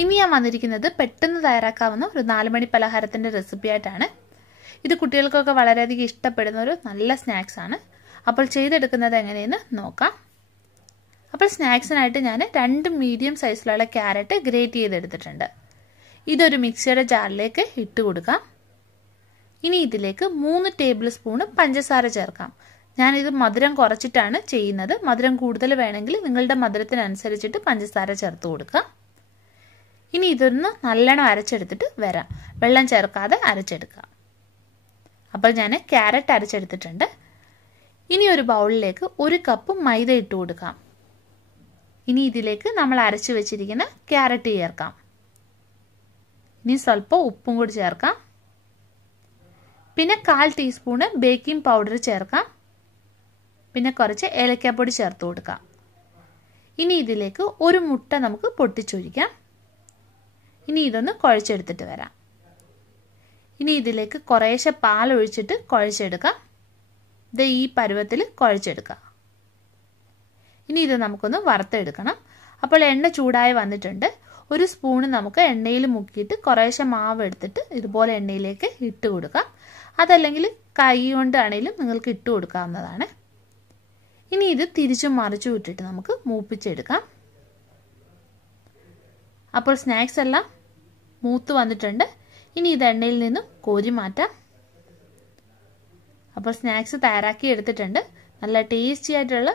ഇനി ഞാൻ വന്നിരിക്കുന്നത് പെട്ടെന്ന് തയ്യാറാക്കാവുന്ന ഒരു 4 മണി പലഹാരത്തിന്റെ റെസിപ്പി ആയിട്ടാണ്. ഇത് കുട്ടികൾക്കൊക്കെ വളരെയധികം ഇഷ്ടപ്പെടുന്ന ഒരു നല്ല സ്നാക്സ് ആണ്. അപ്പോൾ ചെയ്തെടുക്കുന്നത് എങ്ങനെയെന്ന് നോക്കാം. അപ്പോൾ സ്നാക്സിനായിട്ട് ഞാൻ 2 മീഡിയം സൈസിലുള്ള ക്യാരറ്റ് ഗ്രേറ്റ് ചെയ്തെടുത്തിട്ടുണ്ട്. ഇതൊരു മിക്സിയുടെ ജാറിലേക്ക് ഇട്ട് കൊടുക്കാം. ഇനി ഇതിലേക്ക് 3 ടേബിൾ സ്പൂൺ പഞ്ചസാര ചേർക്കാം. ഞാനിത് മധുരം കുറച്ചിട്ടാണ് ചെയ്യുന്നത്. മധുരം കൂടുതൽ വേണമെങ്കിൽ നിങ്ങളുടെ മധുരത്തിനനുസരിച്ചിട്ട് പഞ്ചസാര ചേർത്ത് കൊടുക്കുക. ഇനി ഇതൊന്ന് നല്ലോണം അരച്ചെടുത്തിട്ട് വരാം. വെള്ളം ചേർക്കാതെ അരച്ചെടുക്കുക. അപ്പോൾ ഞാൻ ക്യാരറ്റ് അരച്ചെടുത്തിട്ടുണ്ട്. ഇനി ഒരു ബൗളിലേക്ക് 1 കപ്പ് മൈദ ഇട്ട് കൊടുക്കാം. ഇനി ഇതിലേക്ക് നമ്മൾ അരച്ചു വെച്ചിരിക്കുന്ന ക്യാരറ്റ് ചേർക്കാം. ഇനി സ്വല്പം ഉപ്പും കൂടി ചേർക്കാം. പിന്നെ 1/4 ടീസ്പൂൺ ബേക്കിംഗ് പൗഡർ ചേർക്കാം. പിന്നെ കുറച്ച് ഏലക്കാപ്പൊടി ചേർത്ത് കൊടുക്കാം. ഇനി ഇതിലേക്ക് 1 മുട്ട നമുക്ക് പൊട്ടിച്ചൊഴിക്കാം. ഇനി ഇതൊന്ന് കുഴച്ചെടുത്തിട്ട് വരാം. ഇനി ഇതിലേക്ക് കുറേശ്ശെ പാൽ ഒഴിച്ചിട്ട് കുഴച്ചെടുക്കാം. ഇത് ഈ പരുവത്തിൽ കുഴച്ചെടുക്കാം. ഇനി ഇത് നമുക്കൊന്ന് വറുത്തെടുക്കണം. അപ്പോൾ എണ്ണ ചൂടായി വന്നിട്ടുണ്ട്. 1 സ്പൂൺ നമുക്ക് എണ്ണയിൽ മുക്കിയിട്ട് കുറേശ്ശെ മാവ് എടുത്തിട്ട് ഇതുപോലെ എണ്ണയിലേക്ക് ഇട്ട് കൊടുക്കാം. അതല്ലെങ്കിൽ കൈ കൊണ്ടാണെങ്കിലും നിങ്ങൾക്ക് ഇട്ട് കൊടുക്കാവുന്നതാണ്. ഇനി ഇത് തിരിച്ചും മറിച്ചും ഇട്ടിട്ട് നമുക്ക് മൂപ്പിച്ചെടുക്കാം. അപ്പോൾ സ്നാക്സ് എല്ലാം മൂത്ത് വന്നിട്ടുണ്ട്. ഇനി ഇത് എണ്ണയിൽ നിന്നും കോരി മാറ്റാം. അപ്പോൾ സ്നാക്സ് തയ്യാറാക്കി എടുത്തിട്ടുണ്ട്. നല്ല ടേസ്റ്റി ആയിട്ടുള്ള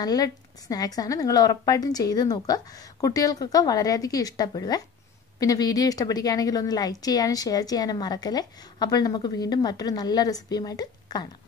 നല്ല സ്നാക്സ് ആണ്. നിങ്ങൾ ഉറപ്പായിട്ടും ചെയ്ത് നോക്കുക. കുട്ടികൾക്കൊക്കെ വളരെയധികം ഇഷ്ടപ്പെടുവേ. പിന്നെ വീഡിയോ ഇഷ്ടപ്പെടുകയാണെങ്കിൽ ഒന്ന് ലൈക്ക് ചെയ്യാനും ഷെയർ ചെയ്യാനും മറക്കല്ലേ. അപ്പോൾ നമുക്ക് വീണ്ടും മറ്റൊരു നല്ല റെസിപ്പിയുമായിട്ട് കാണാം.